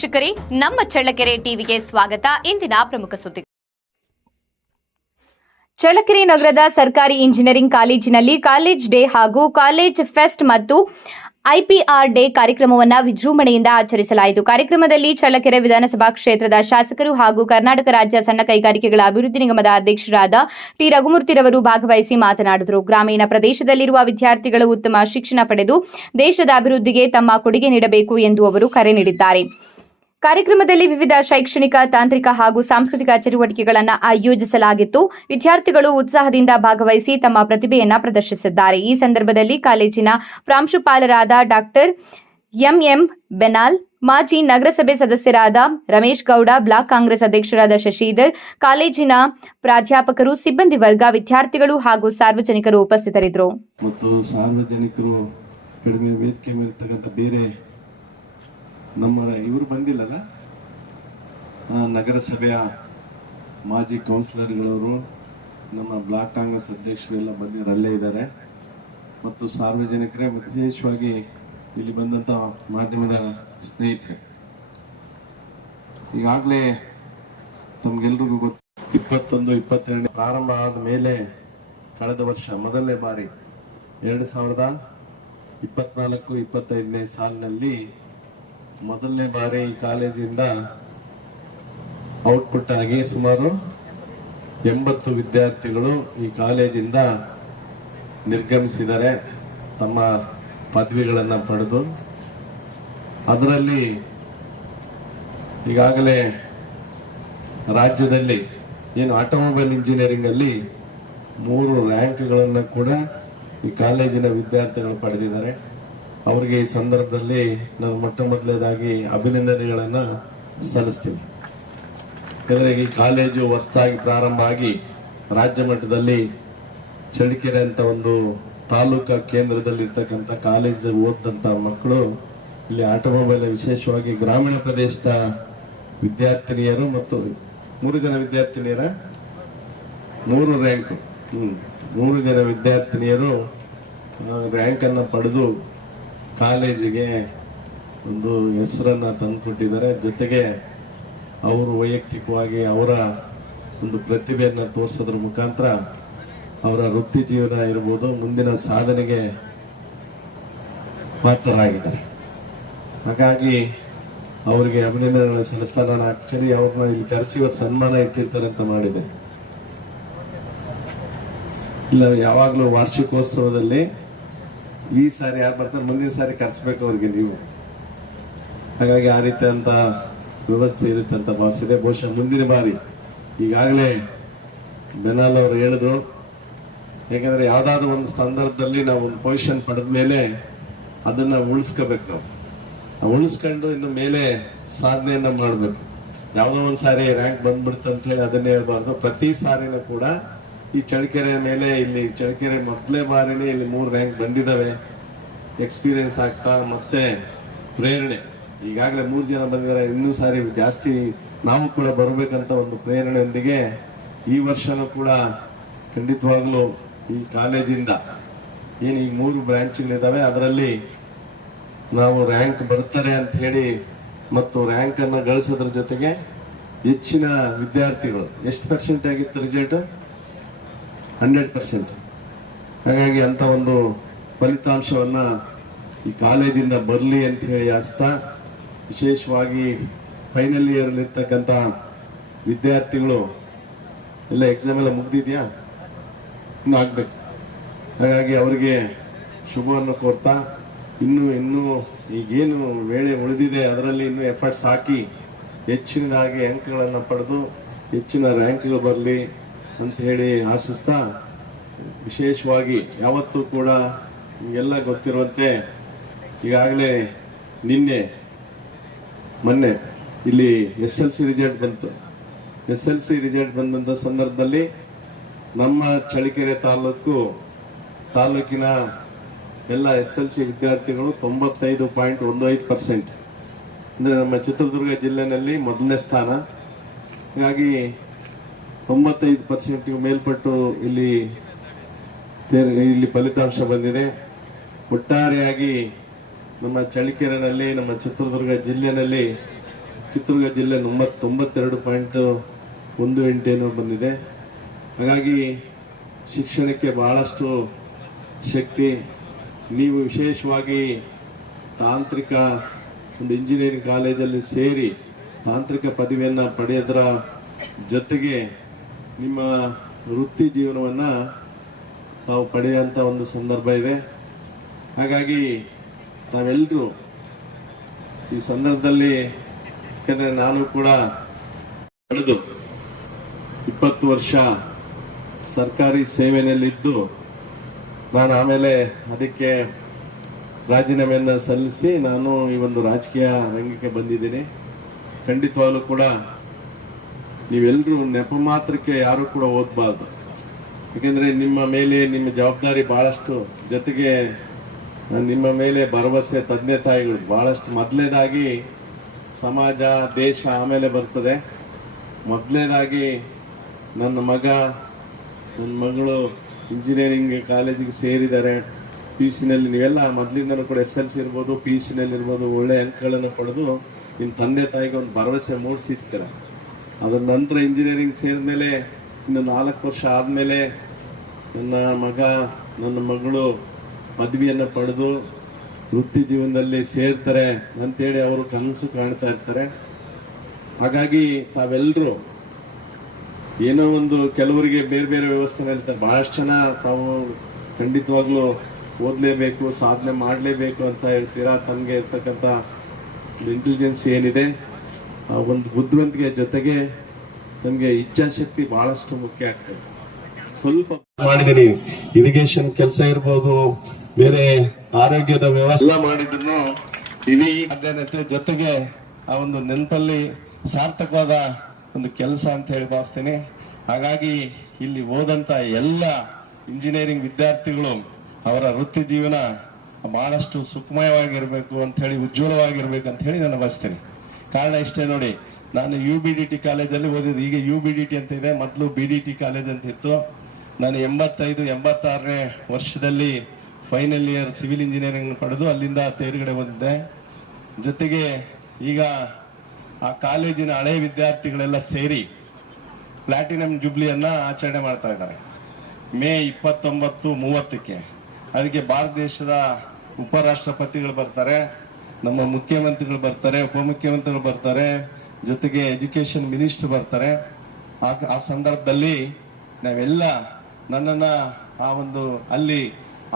ವೀಕ್ಷಕರೇ, ನಮ್ಮ ಚಳ್ಳಕೆರೆ ಟಿವಿಗೆ ಸ್ವಾಗತ. ಇಂದಿನ ಪ್ರಮುಖ ಸುದ್ದಿ. ಚಳ್ಳಕೆರೆ ನಗರದ ಸರ್ಕಾರಿ ಇಂಜಿನಿಯರಿಂಗ್ ಕಾಲೇಜಿನಲ್ಲಿ ಕಾಲೇಜ್ ಡೇ ಹಾಗೂ ಕಾಲೇಜ್ ಫೆಸ್ಟ್ ಮತ್ತು ಐಪಿಆರ್ ಡೇ ಕಾರ್ಯಕ್ರಮವನ್ನು ವಿಜೃಂಭಣೆಯಿಂದ ಆಚರಿಸಲಾಯಿತು. ಕಾರ್ಯಕ್ರಮದಲ್ಲಿ ಚಳ್ಳಕೆರೆ ವಿಧಾನಸಭಾ ಕ್ಷೇತ್ರದ ಶಾಸಕರು ಹಾಗೂ ಕರ್ನಾಟಕ ರಾಜ್ಯ ಸಣ್ಣ ಕೈಗಾರಿಕೆಗಳ ಅಭಿವೃದ್ಧಿ ನಿಗಮದ ಅಧ್ಯಕ್ಷರಾದ ಟಿ ರಘುಮೂರ್ತಿರವರು ಭಾಗವಹಿಸಿ ಮಾತನಾಡಿದರು. ಗ್ರಾಮೀಣ ಪ್ರದೇಶದಲ್ಲಿರುವ ವಿದ್ಯಾರ್ಥಿಗಳು ಉತ್ತಮ ಶಿಕ್ಷಣ ಪಡೆದು ದೇಶದ ಅಭಿವೃದ್ಧಿಗೆ ತಮ್ಮ ಕೊಡುಗೆ ನೀಡಬೇಕು ಎಂದು ಅವರು ಕರೆ ನೀಡಿದ್ದಾರೆ. ಕಾರ್ಯಕ್ರಮದಲ್ಲಿ ವಿವಿಧ ಶೈಕ್ಷಣಿಕ, ತಾಂತ್ರಿಕ ಹಾಗೂ ಸಾಂಸ್ಕೃತಿಕ ಚಟುವಟಿಕೆಗಳನ್ನು ಆಯೋಜಿಸಲಾಗಿತ್ತು. ವಿದ್ಯಾರ್ಥಿಗಳು ಉತ್ಸಾಹದಿಂದ ಭಾಗವಹಿಸಿ ತಮ್ಮ ಪ್ರತಿಭೆಯನ್ನು ಪ್ರದರ್ಶಿಸಿದ್ದಾರೆ. ಈ ಸಂದರ್ಭದಲ್ಲಿ ಕಾಲೇಜಿನ ಪ್ರಾಂಶುಪಾಲರಾದ ಡಾಕ್ಟರ್ ಎಂಎಂ ಬೆನಾಲ್, ಮಾಜಿ ನಗರಸಭೆ ಸದಸ್ಯರಾದ ರಮೇಶ್ ಗೌಡ, ಬ್ಲಾಕ್ ಕಾಂಗ್ರೆಸ್ ಅಧ್ಯಕ್ಷರಾದ ಶಶಿಧರ್, ಕಾಲೇಜಿನ ಪ್ರಾಧ್ಯಾಪಕರು, ಸಿಬ್ಬಂದಿ ವರ್ಗ, ವಿದ್ಯಾರ್ಥಿಗಳು ಹಾಗೂ ಸಾರ್ವಜನಿಕರು ಉಪಸ್ಥಿತರಿದ್ದರು. ನಮ್ಮ ಇವರು ಬಂದಿಲ್ಲಲ್ಲ, ನಗರಸಭೆಯ ಮಾಜಿ ಕೌನ್ಸಿಲರ್ಗಳವರು, ನಮ್ಮ ಬ್ಲಾಕ್ ಕಾಂಗ್ರೆಸ್ ಅಧ್ಯಕ್ಷರೆಲ್ಲ ಬಂದಿರಲ್ಲೇ ಇದ್ದಾರೆ. ಮತ್ತು ಸಾರ್ವಜನಿಕರೇ, ವಿಶೇಷವಾಗಿ ಇಲ್ಲಿ ಬಂದಂಥ ಮಾಧ್ಯಮದ ಸ್ನೇಹಿತರೆ, ಈಗಾಗಲೇ ತಮ್ಗೆಲ್ರಿಗೂ ಗೊತ್ತು, 21-22 ಪ್ರಾರಂಭ ಆದ ಮೇಲೆ ಕಳೆದ ವರ್ಷ ಮೊದಲನೇ ಬಾರಿ 2024-25ನೇ ಸಾಲಿನಲ್ಲಿ ಮೊದಲನೇ ಬಾರಿ ಈ ಕಾಲೇಜಿಂದ ಔಟ್ಪುಟ್ ಆಗಿ ಸುಮಾರು 80 ವಿದ್ಯಾರ್ಥಿಗಳು ಈ ಕಾಲೇಜಿಂದ ನಿರ್ಗಮಿಸಿದ್ದಾರೆ, ತಮ್ಮ ಪದವಿಗಳನ್ನು ಪಡೆದು. ಅದರಲ್ಲಿ ಈಗಾಗಲೇ ರಾಜ್ಯದಲ್ಲಿ ಏನು ಆಟೋಮೊಬೈಲ್ ಇಂಜಿನಿಯರಿಂಗ್ ಅಲ್ಲಿ 3 ರ್ಯಾಂಕ್ಗಳನ್ನು ಕೂಡ ಈ ಕಾಲೇಜಿನ ವಿದ್ಯಾರ್ಥಿಗಳು ಪಡೆದಿದ್ದಾರೆ. ಅವರಿಗೆ ಈ ಸಂದರ್ಭದಲ್ಲಿ ನಾನು ಮೊದಲನೇದಾಗಿ ಅಭಿನಂದನೆಗಳನ್ನು ಸಲ್ಲಿಸ್ತೀನಿ. ಯಾಕಂದರೆ ಈ ಕಾಲೇಜು ಹೊಸದಾಗಿ ಪ್ರಾರಂಭ ಆಗಿ ರಾಜ್ಯ ಮಟ್ಟದಲ್ಲಿ ಚಳ್ಳಕೆರೆ ಅಂತ ಒಂದು ತಾಲೂಕಾ ಕೇಂದ್ರದಲ್ಲಿ ಇರ್ತಕ್ಕಂಥ ಕಾಲೇಜ್ ಓದಂಥ ಮಕ್ಕಳು ಇಲ್ಲಿ ಆಟೋಮೊಬೈಲ್, ವಿಶೇಷವಾಗಿ ಗ್ರಾಮೀಣ ಪ್ರದೇಶದ ವಿದ್ಯಾರ್ಥಿನಿಯರು ಮತ್ತು 3 ಜನ ವಿದ್ಯಾರ್ಥಿನಿಯರ 3 ರ್ಯಾಂಕ್ 3 ಜನ ವಿದ್ಯಾರ್ಥಿನಿಯರು ರ್ಯಾಂಕನ್ನು ಪಡೆದು ಕಾಲೇಜಿಗೆ ಒಂದು ಹೆಸರನ್ನು ತಂದುಕೊಟ್ಟಿದ್ದಾರೆ. ಜೊತೆಗೆ ಅವರು ವೈಯಕ್ತಿಕವಾಗಿ ಅವರ ಒಂದು ಪ್ರತಿಭೆಯನ್ನು ತೋರಿಸೋದ್ರ ಮುಖಾಂತರ ಅವರ ವೃತ್ತಿ ಜೀವನ ಇರ್ಬೋದು, ಮುಂದಿನ ಸಾಧನೆಗೆ ಪಾತ್ರರಾಗಿದ್ದಾರೆ. ಹಾಗಾಗಿ ಅವರಿಗೆ ಅಭಿನಂದನೆಗಳನ್ನು ಸಲ್ಲಿಸ್ತಾ, ನಾನು ಆಕ್ಚುಲಿ ಅವ್ರನ್ನ ಇಲ್ಲಿ ಕರೆಸಿ ಇವತ್ತು ಸನ್ಮಾನ ಇಟ್ಟಿರ್ತಾರೆ ಅಂತ ಮಾಡಿದೆ. ಇಲ್ಲ, ಯಾವಾಗಲೂ ವಾರ್ಷಿಕೋತ್ಸವದಲ್ಲಿ ಈ ಸಾರಿ ಯಾರು ಬರ್ತಾರೆ, ಮುಂದಿನ ಸಾರಿ ಕರೆಸ್ಬೇಕು ಅವ್ರಿಗೆ ನೀವು. ಹಾಗಾಗಿ ಆ ರೀತಿಯಂತ ವ್ಯವಸ್ಥೆ ಇರುತ್ತೆ ಅಂತ ಭಾವಿಸಿದೆ. ಬಹುಶಃ ಮುಂದಿನ ಬಾರಿ, ಈಗಾಗಲೇ ಬೆನಾಲ್ ಅವರು ಹೇಳಿದ್ರು, ಯಾಕಂದ್ರೆ ಯಾವ್ದಾದ್ರು ಒಂದು ಸಂದರ್ಭದಲ್ಲಿ ನಾವು ಒಂದು ಪೊಸಿಷನ್ ಪಡೆದ ಮೇಲೆ ಅದನ್ನ ಉಳಿಸ್ಕೋಬೇಕು. ನಾವು ಉಳಿಸ್ಕೊಂಡು ಇನ್ನು ಮೇಲೆ ಸಾಧನೆಯನ್ನ ಮಾಡಬೇಕು. ಯಾವುದೋ ಒಂದು ಸಾರಿ ರ್ಯಾಂಕ್ ಬಂದ್ಬಿಡ್ತು ಅಂತ ಹೇಳಿ ಅದನ್ನೇ ಹೇಳ್ಬಾರ್ದು. ಪ್ರತಿ ಸಾರಿನೂ ಕೂಡ ಈ ಚಳ್ಳಕೆರೆ ಮೇಲೆ, ಇಲ್ಲಿ ಚಳ್ಳಕೆರೆ ಮೊದಲೇ ಬಾರಿನೇ ಇಲ್ಲಿ 3 ರ್ಯಾಂಕ್ ಬಂದಿದ್ದಾವೆ. ಎಕ್ಸ್ಪೀರಿಯನ್ಸ್ ಆಗ್ತಾ ಮತ್ತೆ ಪ್ರೇರಣೆ, ಈಗಾಗಲೇ 3 ಜನ ಬಂದಿದ್ದಾರೆ, ಇನ್ನೂ ಸಾರಿ ಜಾಸ್ತಿ ನಾವು ಕೂಡ ಬರಬೇಕಂತ ಒಂದು ಪ್ರೇರಣೆಯೊಂದಿಗೆ ಈ ವರ್ಷನೂ ಕೂಡ ಖಂಡಿತವಾಗ್ಲೂ ಈ ಕಾಲೇಜಿಂದ ಏನು ಈ 3 ಬ್ರಾಂಚ್ಗಳಿದ್ದಾವೆ ಅದರಲ್ಲಿ ನಾವು ರ್ಯಾಂಕ್ ಬರ್ತಾರೆ ಅಂತ ಹೇಳಿ ಮತ್ತು ರ್ಯಾಂಕನ್ನು ಗಳಿಸೋದ್ರ ಜೊತೆಗೆ ಹೆಚ್ಚಿನ ವಿದ್ಯಾರ್ಥಿಗಳು, ಎಷ್ಟು ಪರ್ಸೆಂಟ್ ಆಗಿತ್ತು ರಿಸಲ್ಟ್? 100%. ಹಾಗಾಗಿ ಅಂತ ಒಂದು ಫಲಿತಾಂಶವನ್ನ ಈ ಕಾಲೇಜಿಂದ ಬರಲಿ ಅಂತ ಹೇಳಿ ಆಸ್ತಾ, ವಿಶೇಷವಾಗಿ ಫೈನಲ್ ಇಯರ್ ಇರ್ತಕ್ಕಂಥ ವಿದ್ಯಾರ್ಥಿಗಳು ಎಲ್ಲ ಎಕ್ಸಾಮ್ ಎಲ್ಲ ಮುಗ್ದಿದ್ಯಾ, ಇನ್ನು ಆಗ್ಬೇಕು. ಹಾಗಾಗಿ ಅವರಿಗೆ ಶುಭವನ್ನು ಕೋರ್ತಾ, ಇನ್ನೂ ಈಗೇನು ವೇಳೆ ಉಳಿದಿದೆ ಅದರಲ್ಲಿ ಇನ್ನೂ ಎಫರ್ಟ್ಸ್ ಹಾಕಿ ಹೆಚ್ಚಿನದಾಗಿ ಅಂಕಗಳನ್ನು ಪಡೆದು ಹೆಚ್ಚಿನ ರ್ಯಾಂಕ್ಗಳು ಬರಲಿ ಅಂತ ಹೇಳಿ ಆಶಿಸ್ತಾ, ವಿಶೇಷವಾಗಿ ಯಾವತ್ತೂ ಕೂಡ ನಿಮಗೆಲ್ಲ ಗೊತ್ತಿರುವಂತೆ ಈಗಾಗಲೇ ಮೊನ್ನೆ ಇಲ್ಲಿ SLC ರಿಸಲ್ಟ್ ಬಂತು. SLC ರಿಸಲ್ಟ್ ಬಂದಂಥ ಸಂದರ್ಭದಲ್ಲಿ ನಮ್ಮ ಚಳ್ಳಕೆರೆ ತಾಲೂಕಿನ ಎಲ್ಲ SLC ವಿದ್ಯಾರ್ಥಿಗಳು 95.15%, ಅಂದರೆ ನಮ್ಮ ಚಿತ್ರದುರ್ಗ ಜಿಲ್ಲೆಯಲ್ಲಿ ಮೊದಲನೇ ಸ್ಥಾನ. ಹೀಗಾಗಿ 95% ಮೇಲ್ಪಟ್ಟು ಇಲ್ಲಿ ಫಲಿತಾಂಶ ಬಂದಿದೆ. ಒಟ್ಟಾರೆಯಾಗಿ ನಮ್ಮ ಚಳ್ಳಕೆರೆಯಲ್ಲಿ, ನಮ್ಮ ಚಿತ್ರದುರ್ಗ ಜಿಲ್ಲೆಯಲ್ಲಿ ಚಿತ್ರದುರ್ಗ ಜಿಲ್ಲೆ 92.18 ಬಂದಿದೆ. ಹಾಗಾಗಿ ಶಿಕ್ಷಣಕ್ಕೆ ಬಹಳಷ್ಟು ಶಕ್ತಿ. ನೀವು ವಿಶೇಷವಾಗಿ ತಾಂತ್ರಿಕ ಒಂದು ಇಂಜಿನಿಯರಿಂಗ್ ಕಾಲೇಜಲ್ಲಿ ಸೇರಿ ತಾಂತ್ರಿಕ ಪದವಿಯನ್ನು ಪಡೆಯೋದರ ಜೊತೆಗೆ ನಿಮ್ಮ ವೃತ್ತಿ ಜೀವನವನ್ನು ತಾವು ಪಡೆಯುವಂಥ ಒಂದು ಸಂದರ್ಭ ಇದೆ. ಹಾಗಾಗಿ ನಾವೆಲ್ಲರೂ ಈ ಸಂದರ್ಭದಲ್ಲಿ, ಯಾಕಂದರೆ ನಾನು ಕೂಡ ಕಳೆದು 20 ವರ್ಷ ಸರ್ಕಾರಿ ಸೇವೆಯಲ್ಲಿದ್ದು ನಾನು ಆಮೇಲೆ ಅದಕ್ಕೆ ರಾಜೀನಾಮೆಯನ್ನು ಸಲ್ಲಿಸಿ ನಾನು ಈ ಒಂದು ರಾಜಕೀಯ ರಂಗಕ್ಕೆ ಬಂದಿದ್ದೀನಿ. ಖಂಡಿತವಾಗ್ಲೂ ಕೂಡ ನೀವೆಲ್ಲರೂ ನೆಪ ಮಾತ್ರಕ್ಕೆ ಯಾರು ಕೂಡ ಓದಬಾರ್ದು. ಯಾಕೆಂದರೆ ನಿಮ್ಮ ಮೇಲೆ ನಿಮ್ಮ ಜವಾಬ್ದಾರಿ ಭಾಳಷ್ಟು, ಜೊತೆಗೆ ನಿಮ್ಮ ಮೇಲೆ ಭರವಸೆ ತಂದೆ ತಾಯಿಗಳು ಭಾಳಷ್ಟು. ಮೊದಲನೇದಾಗಿ ಸಮಾಜ, ದೇಶ ಆಮೇಲೆ ಬರ್ತದೆ. ಮೊದಲನೇದಾಗಿ ನನ್ನ ಮಗ, ನನ್ನ ಮಗಳು ಇಂಜಿನಿಯರಿಂಗ್ ಕಾಲೇಜಿಗೆ ಸೇರಿದ್ದಾರೆ. PUC ನೀವೆಲ್ಲ ಮೊದಲಿಂದನೂ ಕೂಡ SLC ಇರ್ಬೋದು, PUC ಇರ್ಬೋದು, ಒಳ್ಳೆ ಅಂಕಗಳನ್ನು ಪಡೆದು ನಿಮ್ಮ ತಂದೆ ತಾಯಿಗೆ ಒಂದು ಭರವಸೆ ಮೂಡಿಸಿರ್ತೀರ. ಅದರ ನಂತರ ಇಂಜಿನಿಯರಿಂಗ್ ಸೇರಿದ ಮೇಲೆ ಇನ್ನು 4 ವರ್ಷ ಆದಮೇಲೆ ನನ್ನ ಮಗ, ನನ್ನ ಮಗಳು ಪದವಿಯನ್ನು ಪಡೆದು ವೃತ್ತಿ ಜೀವನದಲ್ಲಿ ಸೇರ್ತಾರೆ ಅಂತೇಳಿ ಅವರು ಕನಸು ಕಾಣ್ತಾ ಇರ್ತಾರೆ. ಹಾಗಾಗಿ ತಾವೆಲ್ಲರೂ ಏನೋ ಒಂದು, ಕೆಲವರಿಗೆ ಬೇರೆ ಬೇರೆ ವ್ಯವಸ್ಥೆ ಇರ್ತಾರೆ. ಭಾಳಷ್ಟು ಜನ ತಾವು ಖಂಡಿತವಾಗ್ಲೂ ಓದಲೇಬೇಕು, ಸಾಧನೆ ಮಾಡಲೇಬೇಕು ಅಂತ ಹೇಳ್ತೀರಾ. ತಮಗೆ ಇರ್ತಕ್ಕಂಥ ಇಂಟೆಲಿಜೆನ್ಸ್ ಏನಿದೆ, ಒಂದು ಬುದ್ಧಿವಂತಿಕೆ ಜೊತೆಗೆ ನಮಗೆ ಇಚ್ಛಾಶಕ್ತಿ ಬಹಳಷ್ಟು ಮುಖ್ಯ ಆಗ್ತದೆ. ಸ್ವಲ್ಪ ಮಾಡಿದ್ದೀನಿ, ಇರಿಗೇಷನ್ ಕೆಲಸ ಇರ್ಬೋದು, ಬೇರೆ ಆರೋಗ್ಯದ ವ್ಯವಸ್ಥೆ ಎಲ್ಲ ಮಾಡಿದ್ರು ಇಡೀ ಅಧ್ಯಯನತೆ ಜೊತೆಗೆ ಆ ಒಂದು ನೆನಪಲ್ಲಿ ಸಾರ್ಥಕವಾದ ಒಂದು ಕೆಲಸ ಅಂತ ಹೇಳಿ ಭಾವಿಸ್ತೀನಿ. ಹಾಗಾಗಿ ಇಲ್ಲಿ ಓದಂತ ಎಲ್ಲ ಇಂಜಿನಿಯರಿಂಗ್ ವಿದ್ಯಾರ್ಥಿಗಳು ಅವರ ವೃತ್ತಿ ಜೀವನ ಬಹಳಷ್ಟು ಸುಖಮಯವಾಗಿರ್ಬೇಕು ಅಂತ ಹೇಳಿ, ಉಜ್ವಲವಾಗಿರ್ಬೇಕು ಅಂತ ಹೇಳಿ ನಾನು ಬಯಸ್ತೇನೆ. ಕಾರಣ ಇಷ್ಟೇ ನೋಡಿ, ನಾನು UBDT ಕಾಲೇಜಲ್ಲಿ ಓದಿದ್ದು. ಈಗ UBDT ಅಂತ ಇದೆ, ಮೊದಲು BDT ಕಾಲೇಜ್ ಅಂತ ಇತ್ತು. ನಾನು 85-86ನೇ ವರ್ಷದಲ್ಲಿ ಫೈನಲ್ ಇಯರ್ ಸಿವಿಲ್ ಇಂಜಿನಿಯರಿಂಗ್ ಪಡೆದು ಅಲ್ಲಿಂದ ತೇರ್ಗಡೆ ಬಂದಿದ್ದೆ. ಜೊತೆಗೆ ಈಗ ಆ ಕಾಲೇಜಿನ ಹಳೆಯ ವಿದ್ಯಾರ್ಥಿಗಳೆಲ್ಲ ಸೇರಿ ಪ್ಲಾಟಿನಂ ಜುಬ್ಲಿಯನ್ನು ಆಚರಣೆ ಮಾಡ್ತಾ ಇದ್ದಾರೆ ಮೇ 29-30ಕ್ಕೆ. ಅದಕ್ಕೆ ಭಾರತ ದೇಶದ ಉಪರಾಷ್ಟ್ರಪತಿಗಳು ಬರ್ತಾರೆ, ನಮ್ಮ ಮುಖ್ಯಮಂತ್ರಿಗಳು ಬರ್ತಾರೆ, ಉಪಮುಖ್ಯಮಂತ್ರಿಗಳು ಬರ್ತಾರೆ, ಜೊತೆಗೆ ಎಜುಕೇಶನ್ ಮಿನಿಸ್ಟರ್ ಬರ್ತಾರೆ. ಆ ಸಂದರ್ಭದಲ್ಲಿ ನಾವೆಲ್ಲ ನನ್ನನ್ನು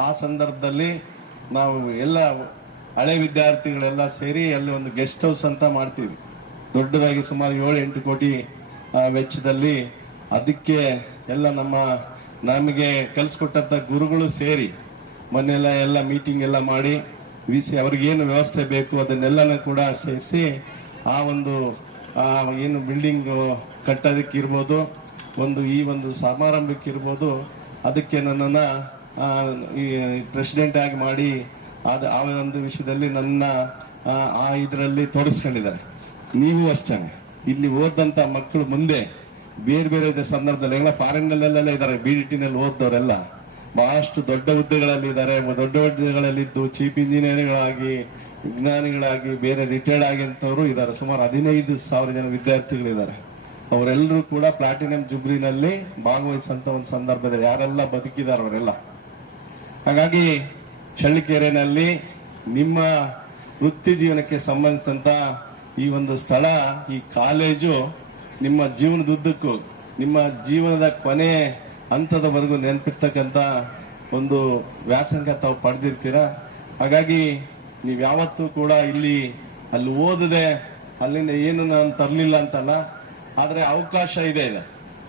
ಆ ಸಂದರ್ಭದಲ್ಲಿ ನಾವು ಎಲ್ಲ ಹಳೆ ವಿದ್ಯಾರ್ಥಿಗಳೆಲ್ಲ ಸೇರಿ ಅಲ್ಲಿ ಒಂದು ಗೆಸ್ಟ್ ಹೌಸ್ ಅಂತ ಮಾಡ್ತೀವಿ, ದೊಡ್ಡದಾಗಿ ಸುಮಾರು 7-8 ಕೋಟಿ ವೆಚ್ಚದಲ್ಲಿ. ಅದಕ್ಕೆ ಎಲ್ಲ ನಮಗೆ ಕಲಿಸ್ಕೊಟ್ಟಂಥ ಗುರುಗಳು ಸೇರಿ ಮೊನ್ನೆಲ್ಲ ಎಲ್ಲ ಮೀಟಿಂಗ್ ಎಲ್ಲ ಮಾಡಿ VC ಅವ್ರಿಗೇನು ವ್ಯವಸ್ಥೆ ಬೇಕು ಅದನ್ನೆಲ್ಲನೂ ಕೂಡ ಸೇರಿಸಿ ಆ ಒಂದು ಏನು ಬಿಲ್ಡಿಂಗ್ ಕಟ್ಟೋದಕ್ಕಿರ್ಬೋದು, ಈ ಒಂದು ಸಮಾರಂಭಕ್ಕಿರ್ಬೋದು, ಅದಕ್ಕೆ ನನ್ನನ್ನು ಪ್ರೆಸಿಡೆಂಟ್ ಆಗಿ ಮಾಡಿ ಆ ಒಂದು ವಿಷಯದಲ್ಲಿ ನನ್ನ ಇದರಲ್ಲಿ ತೋರಿಸ್ಕೊಂಡಿದ್ದಾರೆ. ನೀವು ಅಷ್ಟೇ, ಇಲ್ಲಿ ಓದಂಥ ಮಕ್ಕಳು ಮುಂದೆ ಬೇರೆ ಬೇರೆ ಸಂದರ್ಭದಲ್ಲಿ ಎಲ್ಲ ಫಾರಿನ್ನಲ್ಲೆಲ್ಲ ಇದ್ದಾರೆ. BDTನಲ್ಲಿ ಓದ್ದವರೆಲ್ಲ ಬಹಳಷ್ಟು ದೊಡ್ಡ ಹುದ್ದೆಗಳಲ್ಲಿ ಇದ್ದಾರೆ. ದೊಡ್ಡ ಹುದ್ದೆಗಳಲ್ಲಿದ್ದು ಚೀಫ್ ಇಂಜಿನಿಯರ್ಗಳಾಗಿ, ವಿಜ್ಞಾನಿಗಳಾಗಿ, ಬೇರೆ ರಿಟೈರ್ಡ್ ಆಗಿಂಥವ್ರು ಇದ್ದಾರೆ. ಸುಮಾರು 15,000 ಜನ ವಿದ್ಯಾರ್ಥಿಗಳಿದ್ದಾರೆ. ಅವರೆಲ್ಲರೂ ಕೂಡ ಪ್ಲಾಟಿನಂ ಜುಬ್ಲಿನಲ್ಲಿ ಭಾಗವಹಿಸಂತ ಒಂದು ಸಂದರ್ಭದಲ್ಲಿ ಯಾರೆಲ್ಲ ಬದುಕಿದ್ದಾರೆ ಅವರೆಲ್ಲ. ಹಾಗಾಗಿ ಚಳ್ಳಕೆರೆನಲ್ಲಿ ನಿಮ್ಮ ವೃತ್ತಿ ಜೀವನಕ್ಕೆ ಸಂಬಂಧಿಸಿದಂತ ಈ ಒಂದು ಸ್ಥಳ, ಈ ಕಾಲೇಜು ನಿಮ್ಮ ಜೀವನದುದ್ದಕ್ಕೂ, ನಿಮ್ಮ ಜೀವನದ ಕೊನೆ ಹಂತದವರೆಗೂ ನೆನಪಿರ್ತಕ್ಕಂಥ ಒಂದು ವ್ಯಾಸಂಗ ತಾವು ಪಡೆದಿರ್ತೀರ. ಹಾಗಾಗಿ ನೀವು ಯಾವತ್ತೂ ಕೂಡ ಅಲ್ಲಿ ಓದದೆ ಅಲ್ಲಿಂದ ಏನು ನಾನು ತರಲಿಲ್ಲ ಅಂತಲ್ಲ, ಆದರೆ ಅವಕಾಶ ಇದೆ.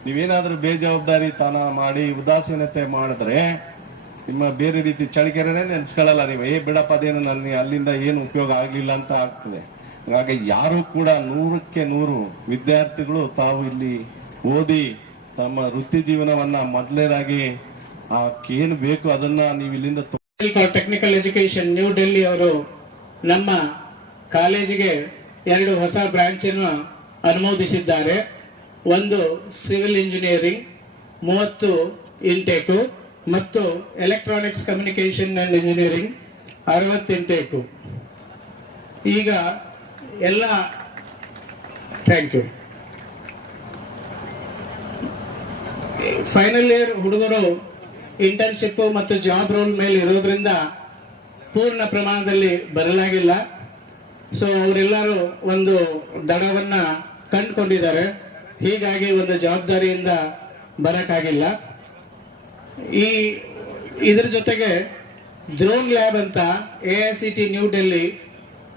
ನೀವೇನಾದರೂ ಬೇಜವಾಬ್ದಾರಿತನ ಮಾಡಿ ಉದಾಸೀನತೆ ಮಾಡಿದ್ರೆ ನಿಮ್ಮ ಬೇರೆ ರೀತಿ ಚಳ್ಳಕೆರೆನೇ ನೆನೆಸ್ಕೊಳ್ಳಲ್ಲ. ನೀವು ಬಿಡಪ್ಪ ಅದೇನು ಅಲ್ಲಿಂದ ಏನು ಉಪಯೋಗ ಆಗಲಿಲ್ಲ ಅಂತ ಆಗ್ತದೆ. ಹಾಗಾಗಿ ಯಾರು ಕೂಡ 100ಕ್ಕೆ 100 ವಿದ್ಯಾರ್ಥಿಗಳು ತಾವು ಇಲ್ಲಿ ಓದಿ ತಮ್ಮ ವೃತ್ತಿ ಜೀವನವನ್ನ ಮೊದಲನೇದಾಗಿ ಏನು ಬೇಕು ಅದನ್ನ ನೀವು ಇಲ್ಲಿಂದ for technical education new Delhi ಅವರು ನಮ್ಮ ಕಾಲೇಜಿಗೆ 2 ಹೊಸ ಬ್ರಾಂಚ್ ಅನ್ನು ಅನುಮೋದಿಸಿದ್ದಾರೆ. ಒಂದು ಸಿವಿಲ್ ಇಂಜಿನಿಯರಿಂಗ್ 30 ಇಂಟೇಕು ಮತ್ತು electronics communication and engineering 60 intake. ಈಗ ಎಲ್ಲ ಥ್ಯಾಂಕ್ ಯು. ಫೈನಲ್ ಇಯರ್ ಹುಡುಗರು ಇಂಟರ್ನ್ಶಿಪ್ ಮತ್ತು ಜಾಬ್ ರೋಲ್ ಮೇಲೆ ಇರೋದ್ರಿಂದ ಪೂರ್ಣ ಪ್ರಮಾಣದಲ್ಲಿ ಬರಲಾಗಿಲ್ಲ. ಸೊ ಅವರೆಲ್ಲರೂ ಒಂದು ದಡವನ್ನ ಕಂಡುಕೊಂಡಿದ್ದಾರೆ. ಹೀಗಾಗಿ ಒಂದು ಜವಾಬ್ದಾರಿಯಿಂದ ಬರಕ್ಕಾಗಿಲ್ಲ. ಇದ್ರ ಜೊತೆಗೆ ಡ್ರೋನ್ ಲ್ಯಾಬ್ ಅಂತ AICT ನ್ಯೂ ಡೆಲ್ಲಿ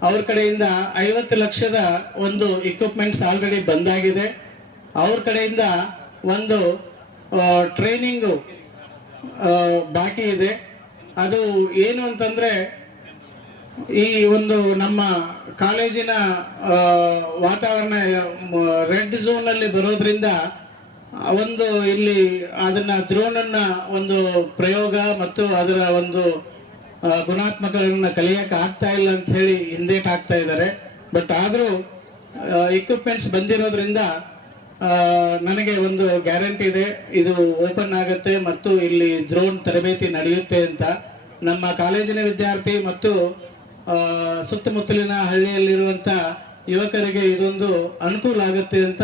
ಅವ್ರ ಕಡೆಯಿಂದ 50 ಲಕ್ಷದ ಒಂದು ಇಕ್ವಿಪ್ಮೆಂಟ್ಸ್ ಆಲ್ರೆಡಿ ಬಂದಾಗಿದೆ. ಅವ್ರ ಕಡೆಯಿಂದ ಒಂದು ಟ್ರೈನಿಂಗು ಬಾಕಿ ಇದೆ. ಅದು ಏನು ಅಂತಂದ್ರೆ, ಈ ಒಂದು ನಮ್ಮ ಕಾಲೇಜಿನ ವಾತಾವರಣ ರೆಡ್ ಝೋನ್ ಅಲ್ಲಿ ಬರೋದ್ರಿಂದ ಒಂದು ಇಲ್ಲಿ ಅದನ್ನ ಡ್ರೋನ್ ಅನ್ನ ಒಂದು ಪ್ರಯೋಗ ಮತ್ತು ಅದರ ಒಂದು ಗುಣಾತ್ಮಕಗಳನ್ನ ಕಲಿಯಕ್ಕೆ ಆಗ್ತಾ ಇಲ್ಲ ಅಂತ ಹೇಳಿ ಹಿಂದೇಟ್ ಆಗ್ತಾ ಇದ್ದಾರೆ. ಬಟ್ ಆದ್ರೂ ಇಕ್ವಿಪ್ಮೆಂಟ್ಸ್ ಬಂದಿರೋದ್ರಿಂದ ನನಗೆ ಒಂದು ಗ್ಯಾರಂಟಿ ಇದೆ, ಇದು ಓಪನ್ ಆಗುತ್ತೆ ಮತ್ತು ಇಲ್ಲಿ ಡ್ರೋನ್ ತರಬೇತಿ ನಡೆಯುತ್ತೆ ಅಂತ. ನಮ್ಮ ಕಾಲೇಜಿನ ವಿದ್ಯಾರ್ಥಿ ಮತ್ತು ಸುತ್ತಮುತ್ತಲಿನ ಹಳ್ಳಿಯಲ್ಲಿರುವಂತ ಯುವಕರಿಗೆ ಇದೊಂದು ಅನುಕೂಲ ಆಗುತ್ತೆ ಅಂತ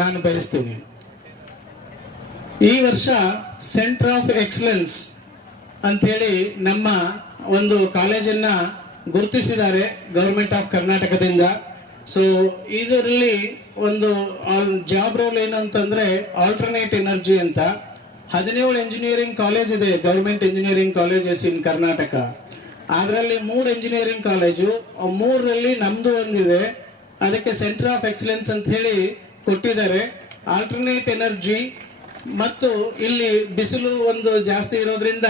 ನಾನು ಬಯಸ್ತೀನಿ. ಈ ವರ್ಷ ಸೆಂಟರ್ ಆಫ್ ಎಕ್ಸಲೆನ್ಸ್ ಅಂತ ಹೇಳಿ ನಮ್ಮ ಒಂದು ಕಾಲೇಜನ್ನ ಗುರುತಿಸಿದ್ದಾರೆ ಗವರ್ಮೆಂಟ್ ಆಫ್ ಕರ್ನಾಟಕದಿಂದ. ಸೊ ಇದರಲ್ಲಿ ಒಂದು ಜಾಬ್ ರೋಲ್ ಏನು ಅಂತಂದ್ರೆ ಆಲ್ಟರ್ನೇಟ್ ಎನರ್ಜಿ ಅಂತ 17 ಇಂಜಿನಿಯರಿಂಗ್ ಕಾಲೇಜ್ ಇದೆ, ಗವರ್ಮೆಂಟ್ ಇಂಜಿನಿಯರಿಂಗ್ ಕಾಲೇಜಸ್ ಇನ್ ಕರ್ನಾಟಕ. ಅದರಲ್ಲಿ 3 ಇಂಜಿನಿಯರಿಂಗ್ ಕಾಲೇಜು, 3ರಲ್ಲಿ ನಮ್ದು ಒಂದಿದೆ. ಅದಕ್ಕೆ ಸೆಂಟರ್ ಆಫ್ ಎಕ್ಸಲೆನ್ಸ್ ಅಂತ ಹೇಳಿ ಕೊಟ್ಟಿದ್ದಾರೆ. ಆಲ್ಟರ್ನೇಟ್ ಎನರ್ಜಿ ಮತ್ತು ಇಲ್ಲಿ ಬಿಸಿಲು ಒಂದು ಜಾಸ್ತಿ ಇರೋದ್ರಿಂದ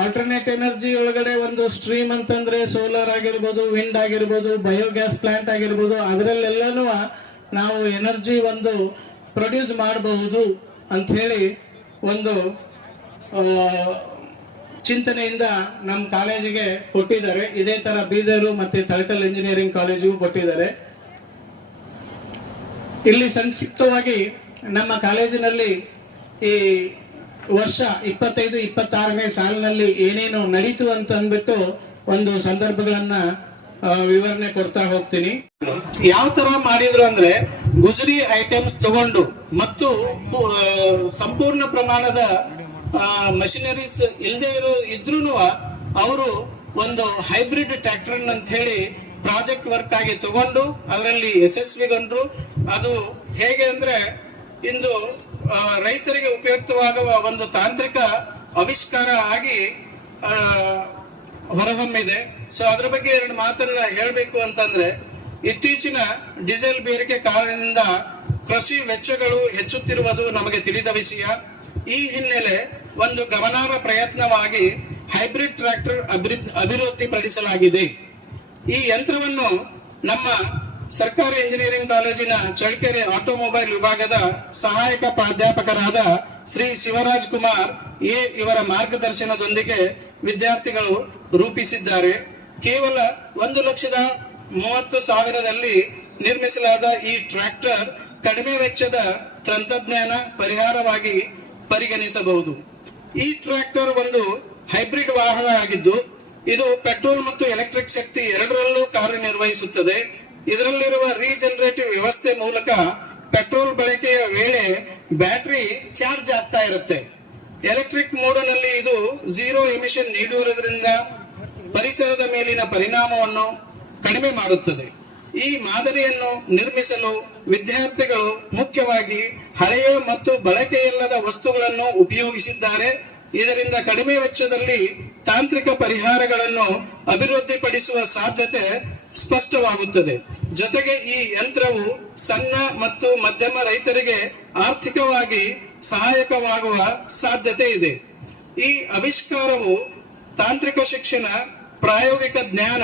ಆಲ್ಟರ್ನೇಟ್ ಎನರ್ಜಿ ಒಳಗಡೆ ಒಂದು ಸ್ಟ್ರೀಮ್ ಅಂತಂದ್ರೆ ಸೋಲಾರ್ ಆಗಿರ್ಬೋದು, ವಿಂಡ್ ಆಗಿರ್ಬೋದು, ಬಯೋಗ್ಯಾಸ್ ಪ್ಲಾಂಟ್ ಆಗಿರ್ಬೋದು, ಅದರಲ್ಲೆಲ್ಲನೂ ನಾವು ಎನರ್ಜಿ ಒಂದು ಪ್ರೊಡ್ಯೂಸ್ ಮಾಡಬಹುದು ಅಂತ ಹೇಳಿ ಒಂದು ಚಿಂತನೆಯಿಂದ ನಮ್ಮ ಕಾಲೇಜಿಗೆ ಕೊಟ್ಟಿದ್ದಾರೆ. ಇದೇ ತರ ಬೀದರು ಮತ್ತೆ ತಳಕಲ್ ಇಂಜಿನಿಯರಿಂಗ್ ಕಾಲೇಜಿಗೂ ಕೊಟ್ಟಿದ್ದಾರೆ. ಇಲ್ಲಿ ಸಂಕ್ಷಿಪ್ತವಾಗಿ ನಮ್ಮ ಕಾಲೇಜಿನಲ್ಲಿ ಈ ವರ್ಷ 25-26ನೇ ಸಾಲಿನಲ್ಲಿ ಏನೇನು ನಡೀತು ಅಂತ ಅಂದ್ಬಿಟ್ಟು ಒಂದು ಸಂದರ್ಭಗಳನ್ನ ವಿವರಣೆ ಕೊಡ್ತಾ ಹೋಗ್ತೀನಿ. ಯಾವ ತರ ಮಾಡಿದ್ರು ಅಂದ್ರೆ, ಗುಜರಿ ಐಟಮ್ಸ್ ತಗೊಂಡು ಮತ್ತು ಸಂಪೂರ್ಣ ಪ್ರಮಾಣದ ಮಷಿನರೀಸ್ ಇಲ್ಲದೆ ಇದ್ರೂ ಅವರು ಒಂದು ಹೈಬ್ರಿಡ್ ಟ್ರ್ಯಾಕ್ಟರ್ ಅಂತ ಹೇಳಿ ಪ್ರಾಜೆಕ್ಟ್ ವರ್ಕ್ ಆಗಿ ತಗೊಂಡು ಅದರಲ್ಲಿ ಯಶಸ್ವಿಗೊಂಡ್ರು. ಅದು ಹೇಗೆ ಅಂದ್ರೆ, ಇಂದು ರೈತರಿಗೆ ಉಪಯುಕ್ತವಾಗುವ ಒಂದು ತಾಂತ್ರಿಕ ಆವಿಷ್ಕಾರ ಆಗಿ ಹೊರಹೊಮ್ಮಿದೆ. ಸೊ ಅದ್ರ ಬಗ್ಗೆ 2 ಮಾತನ್ನ ಹೇಳಬೇಕು ಅಂತಂದ್ರೆ, ಇತ್ತೀಚಿನ ಡೀಸೆಲ್ ಬೇರಿಕೆ ಕಾರಣದಿಂದ ಕೃಷಿ ವೆಚ್ಚಗಳು ಹೆಚ್ಚುತ್ತಿರುವುದು ನಮಗೆ ತಿಳಿದ ವಿಷಯ. ಈ ಹಿನ್ನೆಲೆ ಒಂದು ಗಮನಾರ್ಹ ಪ್ರಯತ್ನವಾಗಿ ಹೈಬ್ರಿಡ್ ಟ್ರ್ಯಾಕ್ಟರ್ ಅಭಿವೃದ್ಧಿಪಡಿಸಲಾಗಿದೆ. ಈ ಯಂತ್ರವನ್ನು ನಮ್ಮ ಸರ್ಕಾರಿ ಇಂಜಿನಿಯರಿಂಗ್ ಕಾಲೇಜಿನ ಚಳ್ಳಕೆರೆ ಆಟೋಮೊಬೈಲ್ ವಿಭಾಗದ ಸಹಾಯಕ ಪ್ರಾಧ್ಯಾಪಕರಾದ ಶ್ರೀ ಶಿವರಾಜ್ ಕುಮಾರ್ ಇವರ ಮಾರ್ಗದರ್ಶನದೊಂದಿಗೆ ವಿದ್ಯಾರ್ಥಿಗಳು ರೂಪಿಸಿದ್ದಾರೆ. ಕೇವಲ 1,30,30,000ದಲ್ಲಿ ನಿರ್ಮಿಸಲಾದ ಈ ಟ್ರ್ಯಾಕ್ಟರ್ ಕಡಿಮೆ ವೆಚ್ಚದ ತಂತ್ರಜ್ಞಾನ ಪರಿಹಾರವಾಗಿ ಪರಿಗಣಿಸಬಹುದು. ಈ ಟ್ರ್ಯಾಕ್ಟರ್ ಒಂದು ಹೈಬ್ರಿಡ್ ವಾಹನ ಆಗಿದ್ದು, ಇದು ಪೆಟ್ರೋಲ್ ಮತ್ತು ಎಲೆಕ್ಟ್ರಿಕ್ ಶಕ್ತಿ ಎರಡರಲ್ಲೂ ಕಾರ್ಯನಿರ್ವಹಿಸುತ್ತದೆ. ಇದರಲ್ಲಿರುವ ರೀಜನರೇಟಿವ್ ವ್ಯವಸ್ಥೆ ಮೂಲಕ ಪೆಟ್ರೋಲ್ ಬಳಕೆಯ ವೇಳೆ ಬ್ಯಾಟರಿ ಚಾರ್ಜ್ ಆಗ್ತಾ ಇರುತ್ತೆ. ಎಲೆಕ್ಟ್ರಿಕ್ ಮೋಡ್ನಲ್ಲಿ ಇದು 0 ಎಮಿಷನ್ ನೀಡುವುದರಿಂದ ಪರಿಸರದ ಮೇಲಿನ ಪರಿಣಾಮವನ್ನು ಕಡಿಮೆ ಮಾಡುತ್ತದೆ. ಈ ಮಾದರಿಯನ್ನು ನಿರ್ಮಿಸಲು ವಿದ್ಯಾರ್ಥಿಗಳು ಮುಖ್ಯವಾಗಿ ಹಳೆಯ ಮತ್ತು ಬಳಕೆಯಿಲ್ಲದ ವಸ್ತುಗಳನ್ನು ಉಪಯೋಗಿಸಿದ್ದಾರೆ. ಇದರಿಂದ ಕಡಿಮೆ ವೆಚ್ಚದಲ್ಲಿ ತಾಂತ್ರಿಕ ಪರಿಹಾರಗಳನ್ನು ಅಭಿವೃದ್ಧಿಪಡಿಸುವ ಸಾಧ್ಯತೆ ಸ್ಪಷ್ಟವಾಗುತ್ತದೆ. ಜೊತೆಗೆ ಈ ಯಂತ್ರವು ಸಣ್ಣ ಮತ್ತು ಮಧ್ಯಮ ರೈತರಿಗೆ ಆರ್ಥಿಕವಾಗಿ ಸಹಾಯಕವಾಗುವ ಸಾಧ್ಯತೆ ಇದೆ. ಈ ಆವಿಷ್ಕಾರವು ತಾಂತ್ರಿಕ ಶಿಕ್ಷಣ, ಪ್ರಾಯೋಗಿಕ ಜ್ಞಾನ